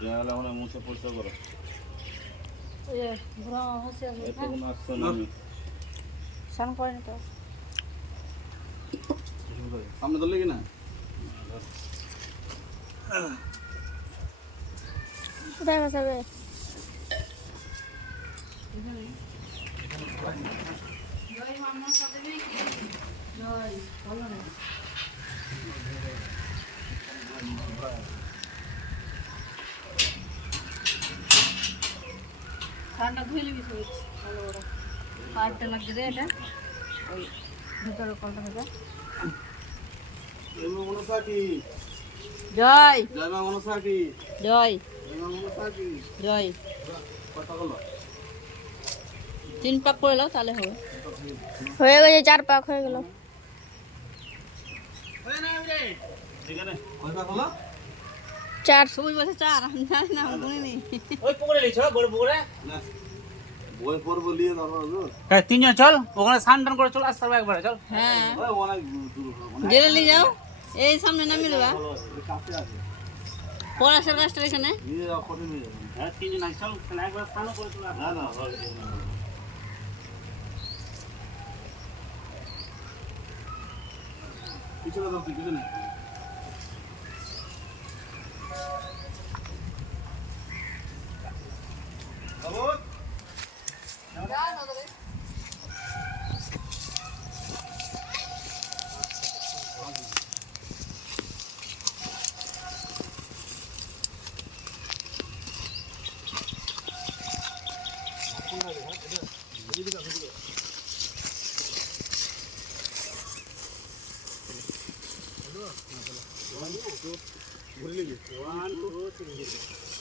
দেয়ালে মানে মুছে পরিষ্কার করো। ওই যে ঘোরা হচ্ছে এত কোন আসছে না আমি। স্নান করেনি তো সামনে ধরলে কি না? কোথায় বসাবে জয় মামার সাথে নেই কি জয় ভালো না ঠান্ডা ধুয়ে নিবি সুইচ ভালো করে পাইপটা লাগছে রে এটা ওই ভিতরে কলটা থেকে এই মনে থাকি জয় জয় মা মনে থাকি জয় জয় মা মনে থাকি জয় কথা বলো 3 পাক করে নাও তাহলে হবে হয়ে গেছে 4 পাক হয়ে গেল এখানে কথা বলো 4 সবুজ বসে 4 আমি জানি না গুনি নি ওই পুকুরে লিছ বড় পুকুরে না বই পড় বলিয়ে দাও হ্যাঁ তিনজন চল ওখানে স্নান টান করে চল আসতে হবে একবারে চল হ্যাঁ ওই অনেক দূর অনেক গেলে নিয়ে যাও এই সামনে নামিয়ে দেবা কাছে আছে পলাশের গাছটা এখানে নিয়ে যাও কত নিয়ে যাবেন হ্যাঁ তিনজন আগে চল তাহলে একবার স্নান করে চল না না পিছনে দাও পিছনে বাবু One, two, three.